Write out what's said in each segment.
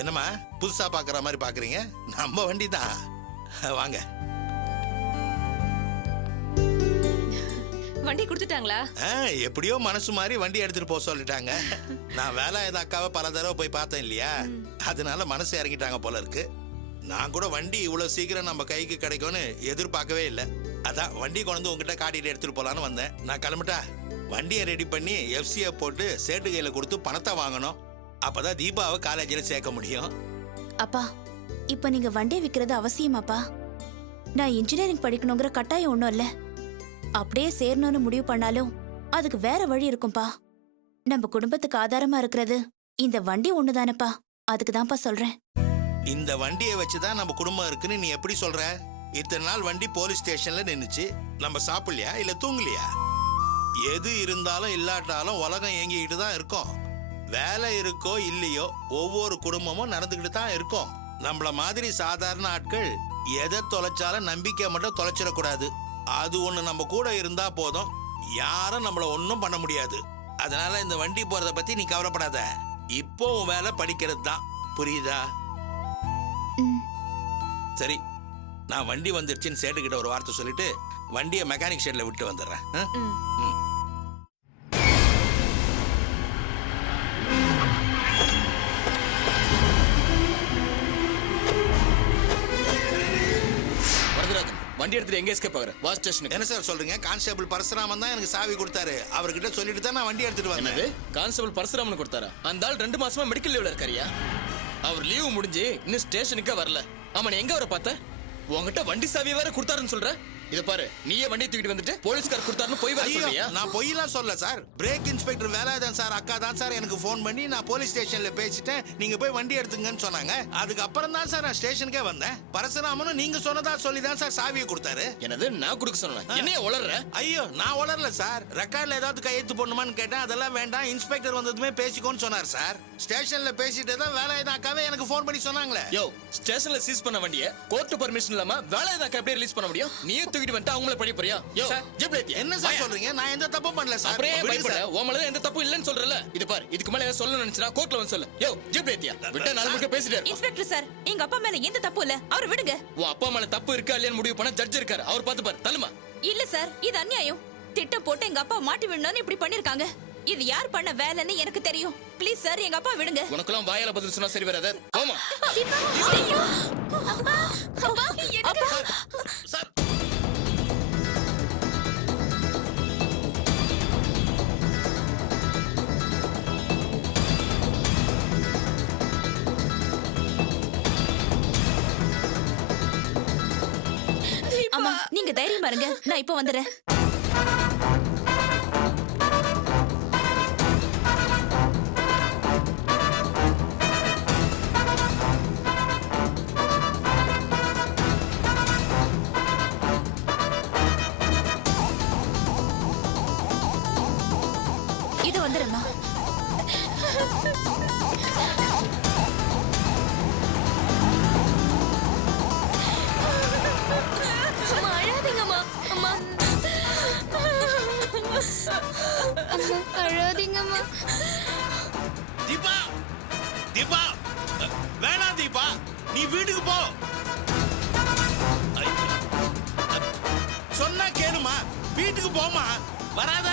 என்னம்மா புதுசா பாக்குற மாதிரி பாக்குறீங்க? நம்ம வண்டி தான். வாங்க. வண்டி கொடுத்துட்டாங்களா? எப்படியோ மனசு மாதிரி வண்டி எடுத்துட்டு போக சொல்லிட்டாங்க. நான் வேலாயுத அக்காவை பல தடவை போய் பார்த்தேன் இல்லையா, அதனால மனசு இறங்கிட்டாங்க போல இருக்கு. நான் கூட வண்டி இவ்வளவு சீக்கிரம் நம்ம கைக்கு கிடைக்கும்னு எதிர்பார்க்கவே இல்லை. அதான் வண்டி கொண்டு உங்ககிட்ட காட்டிட்டு எடுத்துட்டு போலான்னு வந்தேன். நான் கிளம்பிட்டா வண்டியை ரெடி பண்ணி எஃப்சியை போட்டு சேட்டு கையில கொடுத்து பணத்தை வாங்கணும். அப்பதான் தீபாவை காலேஜில் சேர்க்க முடியும். அப்பா, இப்ப நீங்க வண்டி விக்கிறது அவசியமாப்பா? நான் இன்ஜினியரிங் படிக்கணுங்கிற கட்டாயம் ஒண்ணும் இல்ல. அப்படியே சேரணும்னு முடிவு பண்ணாலும் அதுக்கு வேற வழி இருக்கும்பா. நம்ம குடும்பத்துக்கு ஆதாரமா இருக்கிறது இந்த வண்டி ஒண்ணுதானப்பா. அதுக்கு தான்ப்பா சொல்றேன். இந்த வண்டியை வச்சுதான் நம்ம குடும்பம் இருக்குன்னு நீ எப்படி சொல்ற? இத்தனை நாள் வண்டி போலீஸ் ஸ்டேஷன்ல நின்னுச்சு. நம்ம சாப்பிடலையா இல்ல தூங்கலையா? எது இருந்தாலும் இல்லாட்டாலும் உலகம் இயங்கிக்கிட்டு தான் இருக்கும். வேலை இருக்கோ இல்லையோ ஒவ்வொரு குடும்பமும் நடந்துக்கிட்டு தான் இருக்கும். நம்மள மாதிரி சாதாரண ஆட்கள் எதை தொலைச்சாலும் நம்பிக்கை மட்டும் தொலைச்சிடக்கூடாது. அது ஒண்ணு நம்ம கூட இருந்தா போதும், யாரும் நம்மள ஒன்னும் பண்ண முடியாது. அதனால இந்த வண்டி போறத பத்தி நீ கவலைப்படாத. இப்போ உன் வேலை படிக்கிறது தான், புரியுதா? சரி, நான் வண்டி வந்துருச்சுன்னு சேட்டுக்கிட்ட ஒரு வார்த்தை சொல்லிட்டு வண்டியை மெக்கானிக் ஷெட்ல விட்டு வந்துடுறேன். வண்டி எடுத்துட்டு எங்க எஸ்கேப் ஆகுற? வா ஸ்டேஷனுக்கு. என்ன சார் சொல்றீங்க? கான்ஸ்டபிள் பரசுராமன் தான் எனக்கு சாவி கொடுத்தாரு. அவர்கிட்ட சொல்லிட்டு தான் நான் வண்டி எடுத்துட்டு வந்தேன். கான்ஸ்டபிள் பரசுராமன் கொடுத்தாரா? அந்த ஆள் 2 மாசமா மெடிக்கல் லீவ்ல இருக்காரியா? அவர் லீவு முடிஞ்சு இன்னும் ஸ்டேஷனுக்கே வரல. ஆமா, நீ எங்க வர பார்த்த? உங்ககிட்ட வண்டி சாவி வேற கொடுத்தாருன்னு சொல்ற. இத பாரு, நீயே வண்டி தூக்கிட்டு வந்துட்டு போலீஸ்கார் கொடுத்தாருன்னு போய் வர சொல்றியா? நான் பொய்யெல்லாம் சொல்ல sir. Break inspector Velayudhan sir அக்கா தான் சார் எனக்கு ஃபோன் பண்ணி நான் போலீஸ் ஸ்டேஷன்ல பேசிட்டேன், நீங்க போய் வண்டி எடுத்துங்கன்னு சொன்னாங்க. அதுக்கு அப்புறம் தான் சார் நான் ஸ்டேஷனுக்கே வந்தேன். பரசுராமனும் நீங்க சொன்னதா சொல்லி தான் சார் சாவியை கொடுத்தாரு. என்னது நான் கொடுக்க சொன்னேன்? என்னைய உளறற? ஐயோ, நான் உளறல சார். ரெக்கார்ட்ல ஏதாவது கையெழுத்து போடணுமான்னு கேட்டேன். அதெல்லாம் வேண்டாம், இன்ஸ்பெக்டர் வந்ததுமே பேசிக்கோன்னு சொன்னார் சார். ஸ்டேஷன்ல பேசிட்டு தான் வேலாயுதன் அக்காவே எனக்கு ஃபோன் பண்ணி சொன்னாங்களே. யோ, ஸ்டேஷன்ல சீஸ் பண்ண வண்டியை கோர்ட் பர்மிஷன் இல்லாம வேலாயுதன் அக்கா எப்படி ரிலீஸ் பண்ண முடியும்? நீயே தூக்கிட்டு வந்து அவங்கள படி போறியா? யோ, என்ன சார் சொல்றீங்க? நான் எந்த தப்பும் பண்ணல சார். அப்படியே பயப்பட உன் எந்த தப்பு இல்லன்னு சொல்றல. இது பாரு, இதுக்கு மேல ஏதாவது சொல்லணும்னு நினைச்சா கோர்ட்ல வந்து சொல்லு. யோ, ஜிப் ஏத்தியா விட்டா நாலு முக்க பேசிட்டே இரு. இன்ஸ்பெக்டர் சார், எங்க அப்பா மேல எந்த தப்பு இல்ல, அவர் விடுங்க. உன் அப்பா மேல தப்பு இருக்கா இல்லையான்னு முடிவு பண்ண ஜட்ஜ் இருக்காரு. அவர் பார்த்து பாரு. தள்ளுமா. இல்ல சார், இது அநியாயம். திட்டம் போட்டு எங்க அப்பா மாட்டி விடணும்னு இப்படி பண்ணிருக்காங்க. இது யார் பண்ண வேலைன்னு எனக்கு தெரியும். ப்ளீஸ் சார், எங்க அப்பா விடுங்க. உனக்கெல்லாம் வாயால பதில் சொன்னா சரி வராது. போமா. ஐயோ, அப்பா, அப்பா, எனக்கு சார். அம்மா, நீங்க தைரியமா இருங்க, நான் இப்ப வந்துடுறேன். இது வந்துடுறேம்மா. அழாதீங்கம்மா. தீபா, தீபா, வேணாம் தீபா, நீ வீட்டுக்கு போ. சொன்னா கேளுமா, வீட்டுக்கு போமா, வராத.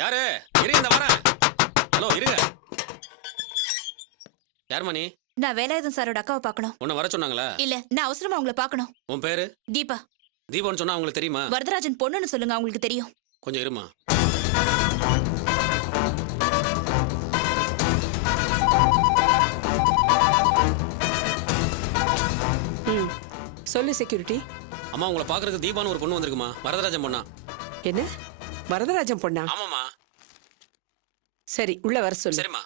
யாரு? இருங்க, இந்த வரேன். ஹலோ, இருங்க. யார் மணி? நான் வேலாயுதன் சாரோட அக்காவை பார்க்கணும். உன்னை வர சொன்னாங்களா? இல்ல, நான் அவசரமா உங்களை பார்க்கணும். உன் பேரு? தீபா. தீபான்னு சொன்னா உங்களுக்கு தெரியுமா? வரதராஜன் பொண்ணுன்னு சொல்லுங்க, அவங்களுக்கு தெரியும். கொஞ்சம் இருமா. சொல்லு செக்யூரிட்டி. அம்மா, உங்களை பாக்குறதுக்கு தீபான்னு ஒரு பொண்ணு வந்திருக்குமா? வரதராஜன் பொண்ணா? என்ன, வரதராஜன் பொண்ணா? ஆமாமா. சரி, உள்ள வர சொல்லு. சரிம்மா.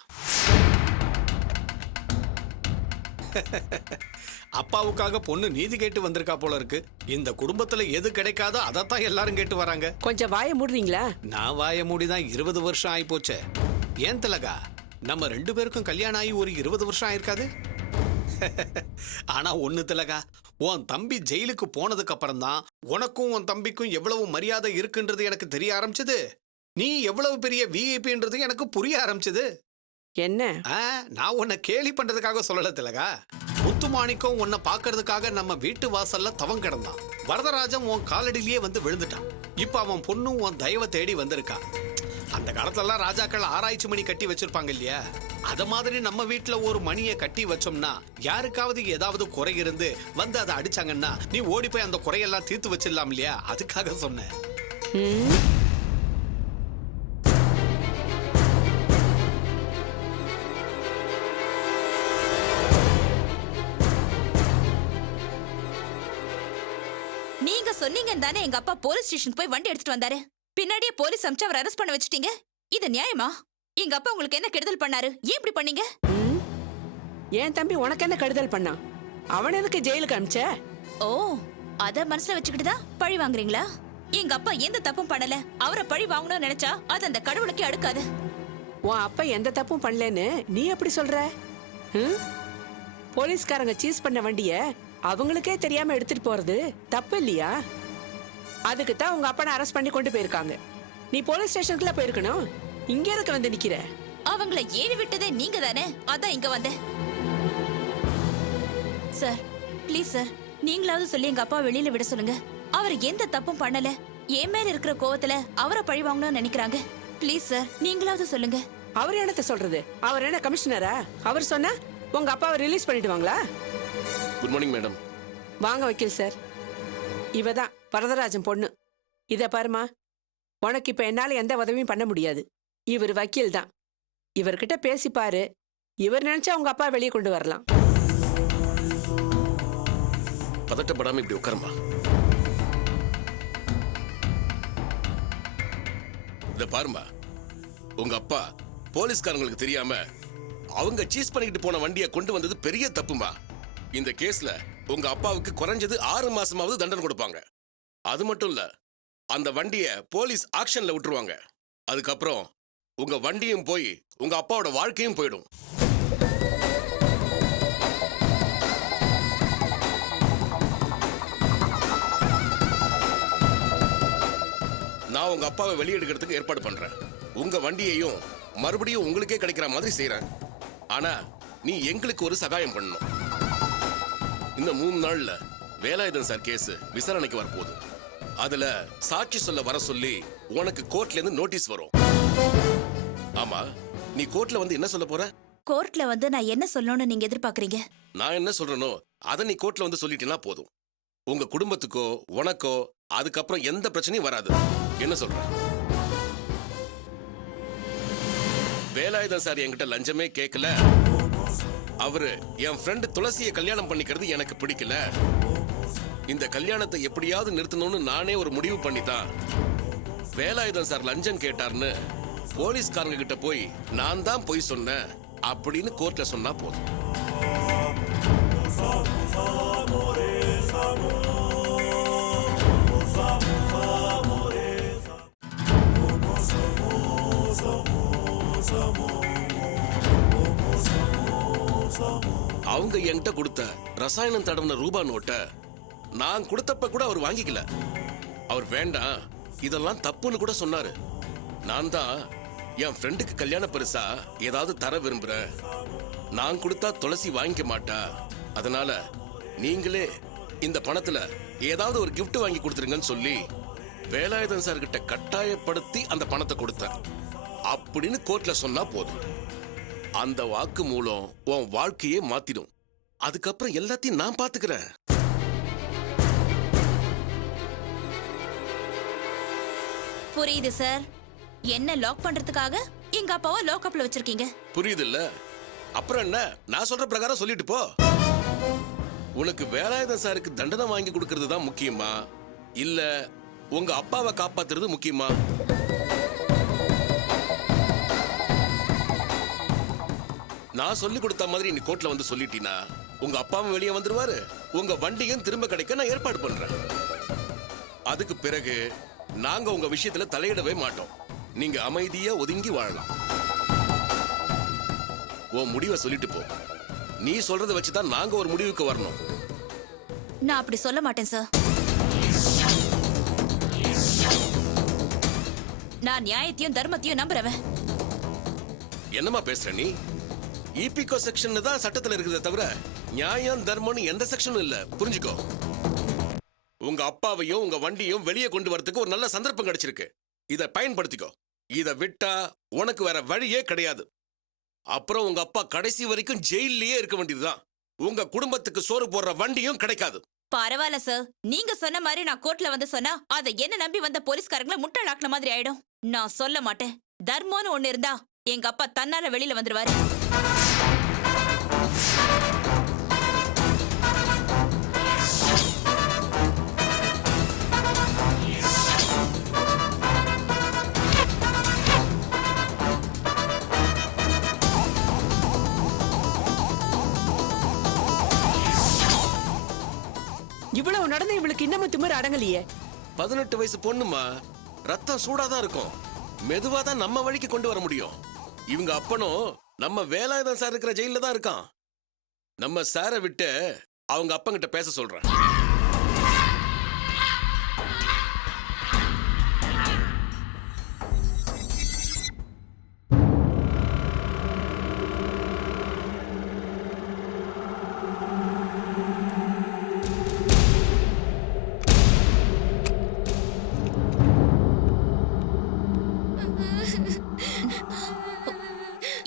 அப்பாவுக்காக பொண்ணு நீதி கேட்டு வந்திருக்கா போல இருக்கு. இந்த குடும்பத்துல எது கிடைக்காதோ அதைத்தான் எல்லாரும் கேட்டு வராங்க. கொஞ்சம் வாயை மூடுறீங்களா? நான் வாய மூடிதான் 20 வருஷம் ஆகி போச்சே. ஏன் திலகா, நம்ம 2 பேருக்கும் கல்யாணம் ஆகி ஒரு 20 வருஷம் ஆயிருக்காது? ஆனா ஒண்ணு திலகா, உன் தம்பி ஜெயிலுக்கு போனதுக்கு அப்புறம் தான் உனக்கும் உன் தம்பிக்கும் எவ்வளவு மரியாதை இருக்குன்றது எனக்கு தெரிய ஆரம்பிச்சது. நீ எவ்வளவு பெரிய விஐபின்றது எனக்கு புரிய ஆரம்பிச்சது. என்ன? நான் உன்னை கேலி பண்றதுக்காக சொல்லல திலகா. முத்துமாணிக்கம் உன்னை பாக்குறதுக்காக நம்ம வீட்டு வாசல்ல தவம் கிடந்தான். வரதராஜன் உன் காலடியிலேயே வந்து விழுந்துட்டான். இப்ப அவன் பொண்ணும் உன் தயவை தேடி வந்திருக்கான். அந்த காலத்துலலாம் ராஜாக்கள் ஆராய்ச்சி மணி கட்டி வச்சிருப்பாங்க இல்லையா? அத மாதிரி நம்ம வீட்டுல ஒரு மணியை கட்டி வச்சோம்னா யாருக்காவது ஏதாவது குறை இருந்து வந்து அதை அடிச்சாங்கன்னா நீ ஓடி போய் அந்த குறையெல்லாம் தீர்த்து வச்சிடலாம் இல்லையா? அதுக்காக சொன்னேன். நீங்க சொன்னீங்க தானே எங்க அப்பா போலீஸ் ஸ்டேஷனுக்கு போய் வண்டி எடுத்துட்டு வந்தாரு. பின்னாடியே போலீஸ் அமிச்சு அவர் அரெஸ்ட் பண்ண வச்சிட்டீங்க. இது நியாயமா? எங்க அப்பா உங்களுக்கு என்ன கெடுதல் பண்ணாரு? ஏன் இப்படி பண்ணீங்க? என் தம்பி உனக்கு என்ன கெடுதல் பண்ணான்? அவன் எதுக்கு ஜெயிலுக்கு அனுப்பிச்ச? ஓ, அத மனசுல வச்சுக்கிட்டு தான் பழி வாங்குறீங்களா? எங்க அப்பா எந்த தப்பும் பண்ணல. அவரை பழி வாங்கணும்னு நினைச்சா அது அந்த கடவுளுக்கே அடுக்காது. உன் அப்பா எந்த தப்பும் பண்ணலன்னு நீ எப்படி சொல்ற? போலீஸ்காரங்க சீஸ் பண்ண வண்டிய அவங்களுக்கே தெரியாம எடுத்துட்டு போறது தப்பு இல்லையா? அதுக்கு தான் உங்க அப்பனை அரெஸ்ட் பண்ணி கொண்டு போயிருக்காங்க. நீ போலீஸ் ஸ்டேஷனுக்குள்ள போயிருக்கணும். இங்க எதுக்கு வந்து நிக்கிற? அவங்கள ஏறி விட்டதே நீங்க தானே, அதான் இங்க வந்தேன். சார், ப்ளீஸ் சார், நீங்களாவது சொல்லி எங்க அப்பா வெளியில விட சொல்லுங்க. அவர் எந்த தப்பும் பண்ணல. என் மேல இருக்கிற கோவத்துல அவரை பழி வாங்கணும்னு நினைக்கிறாங்க. ப்ளீஸ் சார், நீங்களாவது சொல்லுங்க. அவர் என்னத்த சொல்றது? அவர் என்ன கமிஷனரா? அவர் சொன்னா உங்க அப்பாவை ரிலீஸ் பண்ணிடுவாங்களா? Good morning madam. வாங்க வக்கீல் சார். இவதான் வரதராஜன் பொண்ணு. இத பாருமா, உனக்கு இப்ப என்னால எந்த உதவியும் பண்ண முடியாது. இவர் வக்கீல் தான். இவர்கிட்ட பேசிப்பாரு. இவர் நினைச்சா உங்க அப்பா வெளியே கொண்டு வரலாம். பதட்டப்படாம இப்படி உட்காருமா. இத பாருமா, உங்க அப்பா போலீஸ்காரங்களுக்கு தெரியாம அவங்க சீஸ் பண்ணிக்கிட்டு போன வண்டியை கொண்டு வந்தது பெரிய தப்புமா. இந்த கேஸ்ல உங்க அப்பாவுக்கு குறைஞ்சது 6 மாசமாவது தண்டனை கொடுப்பாங்க. அது மட்டும் இல்ல, அந்த வண்டியை போலீஸ் ஆக்ஷன்ல விட்டுருவாங்க. அதுக்கப்புறம் உங்க வண்டியும் போய் உங்க அப்பாவோட வாழ்க்கையும் போயிடும். நான் உங்க அப்பாவை வெளியெடுக்கிறதுக்கு ஏற்பாடு பண்றேன். உங்க வண்டியையும் மறுபடியும் உங்களுக்கே கிடைக்கிற மாதிரி செய்யறேன். ஆனா நீ எங்களுக்கு ஒரு சகாயம் பண்ணணும். இந்த 3 நாள்ல வேலாயுதன் சார் கேஸ் விசாரணைக்கு வரப்போகுது. அதுல சாட்சி சொல்ல வர சொல்லி உனக்கு கோர்ட்ல இருந்து நோட்டீஸ் வரும். ஆமா, நீ கோர்ட்ல வந்து என்ன சொல்ல போற? கோர்ட்ல வந்து நான் என்ன சொல்லணும்னு நீங்க எதிர்பார்க்கறீங்க? நான் என்ன சொல்றேனோ அதை நீ கோர்ட்ல வந்து சொல்லிட்டீங்கன்னா போதும். உங்க குடும்பத்துக்கோ உனக்கோ அதுக்கப்புறம் எந்த பிரச்சனையும் வராது. என்ன சொல்ற? வேலாயுதன் சார் என்கிட்ட லஞ்சமே கேட்கல. அவரு என் ஃப்ரெண்ட் துளசியை கல்யாணம் பண்ணிக்கிறது எனக்கு பிடிக்கல. இந்த கல்யாணத்தை எப்படியாவது நிறுத்தணும்னு நானே ஒரு முடிவு பண்ணிதான் வேலாயுதன் சார் லஞ்சம் கேட்டார்னு போலீஸ்காரங்க கிட்ட போய் நான் தான் போய் சொன்னேன் அப்படின்னு கோர்ட்ல சொன்னா போதும். அவங்க என்கிட்ட கொடுத்த ரசாயனம் தடவின ரூபா நோட்டை நான் கொடுத்தப்ப கூட அவர் வாங்கிக்கல. அவர் வேண்டாம், இதெல்லாம் தப்புன்னு கூட சொன்னாரு. நான் தான் என் ஃப்ரெண்டுக்கு கல்யாண பரிசா ஏதாவது தர விரும்புறேன். நான் கொடுத்தா துளசி வாங்கிக்க மாட்டா. அதனால நீங்களே இந்த பணத்துல ஏதாவது ஒரு கிஃப்ட் வாங்கி கொடுத்துருங்கன்னு சொல்லி வேலாயுதன் சார் கிட்ட கட்டாயப்படுத்தி அந்த பணத்தை கொடுத்தேன் அப்படின்னு கோர்ட்ல சொன்னா போதும். அந்த வாக்கு மூலம் உன் வாழ்க்கையே மாத்திடும். அதுக்கப்புறம் எல்லாத்தையும் நான் பாத்துக்கிறேன். புரியுது சார். என்ன லாக் பண்றதுக்காக எங்க அப்பாவை லாக்அப்ல வச்சிருக்கீங்க. புரியுது இல்ல? அப்புறம் என்ன, நான் சொல்ற பிரகாரம் சொல்லிட்டு போ. உனக்கு வேலாயுதன் சாருக்கு தண்டனை வாங்கி கொடுக்கறது தான் முக்கியமா, இல்ல உங்க அப்பாவை காப்பாத்துறது முக்கியமா? நான் சொல்லி கொடுத்த மாதிரி நீ கோர்ட்ல வந்து சொல்லிட்டீனா உங்க அப்பாவும் வெளியே வந்துருவாரு, உங்க வண்டியும் திரும்ப கிடைக்க நான் ஏற்பாடு பண்றேன். அதுக்கு பிறகு நாங்க உங்க விஷயத்துல தலையிடவே மாட்டோம். நீங்க அமைதியா ஒதுங்கி வாழலாம். உன் முடிவை சொல்லிட்டு போ. நீ சொல்றதை வச்சுதான் நாங்க ஒரு முடிவுக்கு வரணும். நான் அப்படி சொல்ல மாட்டேன் சார். நான் நியாயத்தையும் தர்மத்தையும் நம்புறவன். என்னமா பேசுற நீ? ஈபிகோ செக்ஷன் தான் சட்டத்துல இருக்குதே தவிர நியாயம் தர்மம்னு எந்த செக்ஷனும் இல்ல, புரிஞ்சுக்கோ. உங்க அப்பாவையும் உங்க வண்டியும் வெளியே கொண்டு வரதுக்கு ஒரு நல்ல சந்தர்ப்பம் கிடைச்சிருக்கு. இதை பயன்படுத்திக்கோ. இதை விட்டா உனக்கு வேற வழியே கிடையாது. அப்புறம் உங்க அப்பா கடைசி வரைக்கும் ஜெயிலேயே இருக்க வேண்டியதுதான். உங்க குடும்பத்துக்கு சோறு போடுற வண்டியும் கிடைக்காது. பரவாயில்ல சார், நீங்க சொன்ன மாதிரி நான் கோர்ட்ல வந்து சொன்னா அதை என்ன நம்பி வந்த போலீஸ்காரங்களை முட்டாளாக்குன மாதிரி ஆயிடும். நான் சொல்ல மாட்டேன். தர்மம்னு ஒண்ணு இருந்தா எங்க அப்பா தன்னால வெளியில வந்துருவாரு. இவ்வளவு நடந்து இவளுக்கு இன்னமும் திமிரு அடங்கலையே. 18 வயசு பொண்ணுமா, ரத்தம் சூடாதான் இருக்கும். மெதுவா தான் நம்ம வழிக்கு கொண்டு வர முடியும். இவங்க அப்பனும் நம்ம வேலாயுதம் சார் இருக்கிற ஜெயில தான் இருக்கான். நம்ம சாரை விட்டு அவங்க அப்பங்கிட்ட பேச சொல்றேன்.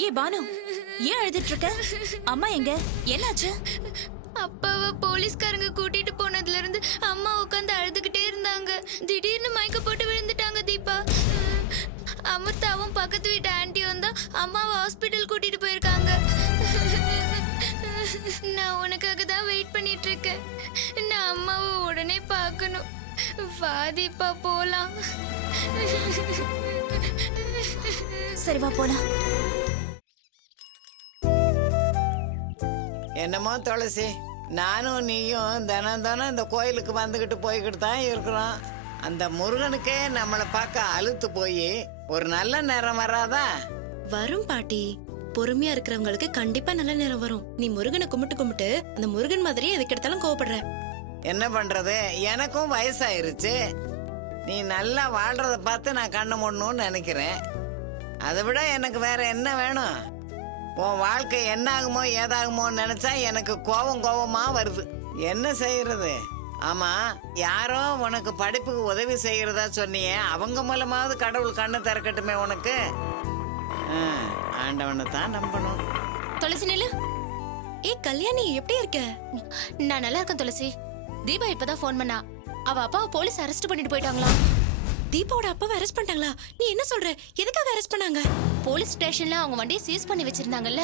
ஏ பானு, ஏன் அழுதுட்டு இருக்க? அம்மா எங்க? என்னாச்சு? அப்பாவை போலீஸ்காரங்க கூட்டிட்டு போனதுல இருந்து அம்மா உட்காந்து அழுதுகிட்டே இருந்தாங்க. திடீர்னு மயக்க போட்டு விழுந்துட்டாங்க தீபா. அமுத்தாவும் பக்கத்து வீட்டு ஆன்ட்டியும் தான் அம்மாவை ஹாஸ்பிட்டல் கூட்டிட்டு போயிருக்காங்க. நான் உனக்காக தான் வெயிட் பண்ணிட்டு இருக்கேன். நான் அம்மாவை உடனே பார்க்கணும். வா தீபா, போலாம். சரி வா போலாம். என்னமோ துளசி, நானும் நீயும் தினம் தினம் இந்த கோயிலுக்கு வந்துக்கிட்டு போய்கிட்டு தான் இருக்கிறோம். அந்த முருகனுக்கே நம்மளை பார்க்க அழுத்து போய் ஒரு நல்ல நேரம் வராதா? வரும் பாட்டி. பொறுமையா இருக்கிறவங்களுக்கு கண்டிப்பா நல்ல நேரம் வரும். நீ முருகனை கும்பிட்டு அந்த முருகன் மாதிரியே எதுக்கு எடுத்தாலும் கோவப்படுற. என்ன பண்றது, எனக்கும் வயசாயிருச்சு. நீ நல்லா வாழ்றத பார்த்து நான் கண்ணு மூடணும்னு நினைக்கிறேன். அதை விட எனக்கு வேற என்ன வேணும்? உன் வாழ்க்கை என்ன ஆகுமோ ஏதாகுமோன்னு நினைச்சா எனக்கு கோவமா வருது. என்ன செய்யறது? ஆமா, யாரோ உனக்கு படிப்புக்கு உதவி செய்யறதா சொன்னியே, அவங்க மூலமாவது கடவுள் கண்ணு திறக்கட்டுமே உனக்கு. ஆண்டவனை தான் நம்பணும். துளசி நில்லு. ஏ கல்யாணி, எப்படி இருக்க? நான் நல்லா இருக்கேன் துளசி. தீபா இப்பதான் போன் பண்ணா. அவ அப்பாவை போலீஸ் அரெஸ்ட் பண்ணிட்டு போயிட்டாங்களா? தீபாவோட அப்பாவை அரெஸ்ட் பண்ணிட்டாங்களா? நீ என்ன சொல்ற? எதுக்காக அரெஸ்ட் பண்ணாங்க? போலீஸ் ஸ்டேஷன்ல அவங்க வண்டியை சீஸ் பண்ணி வச்சிருந்தாங்கல்ல,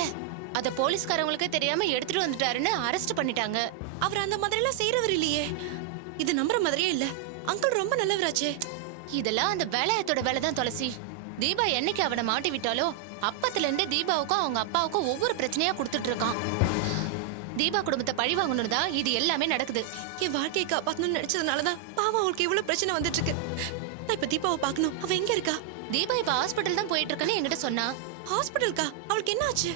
அத போலீஸ்காரங்களுக்கு தெரியாம எடுத்துட்டு வந்துட்டாருன்னு அரெஸ்ட் பண்ணிட்டாங்க. அவர் அந்த மாதிரி எல்லாம் செய்யறவர் இல்லையே. இது நம்புற மாதிரியே இல்ல. அங்கிள் ரொம்ப நல்லவராச்சே. இதெல்லாம் அந்த வேலையத்தோட வேலைதான் துளசி. தீபா என்னைக்கு அவனை மாட்டி விட்டாலோ அப்பத்துல இருந்து தீபாவுக்கும் அவங்க அப்பாவுக்கும் ஒவ்வொரு பிரச்சனையா கொடுத்துட்டு இருக்கான். தீபா குடும்பத்தை பழி வாங்கணும் தான் இது எல்லாமே நடக்குது. என் வாழ்க்கையை காப்பாத்தணும்னு நினைச்சதுனாலதான் பாவம் அவளுக்கு இவ்வளவு பிரச்சனை வந்துட்டு இருக்கு. நான் இப்ப தீபாவை பார்க்கணும். அவ எங்க இருக்கா? தீபா இப்ப ஹாஸ்பிட்டல் தான் போயிட்டு இருக்கான்னு என்கிட்ட சொன்னா. ஹாஸ்பிட்டலுக்கா? அவளுக்கு என்ன ஆச்சு?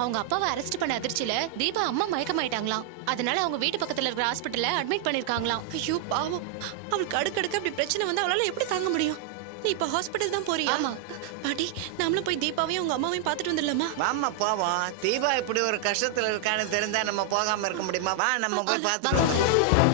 அவங்க அப்பாவை அரெஸ்ட் பண்ண அதிர்ச்சியில தீபா அம்மா மயக்கமாயிட்டாங்களாம். அதனால அவங்க வீட்டு பக்கத்துல இருக்கிற ஹாஸ்பிட்டல்ல அட்மிட் பண்ணிருக்காங்களாம். ஐயோ பாவம். அவளுக்கு அடுக்கடுக்க அப்படி பிரச்சனை வந்து அவளால எப்படி தாங்க முடியும்? நீ இப்ப ஹாஸ்பிட்டல் தான் போறியா? ஆமா பாட்டி, நாமளும் போய் தீபாவையும் உங்க அம்மாவையும் பாத்துட்டு வந்துடலாமா? வாம்மா போவோம். தீபா இப்படி ஒரு கஷ்டத்துல இருக்கான்னு தெரிஞ்சா நம்ம போகாம இருக்க முடியுமா? வா, நம்ம போய் பார்த்துட்டு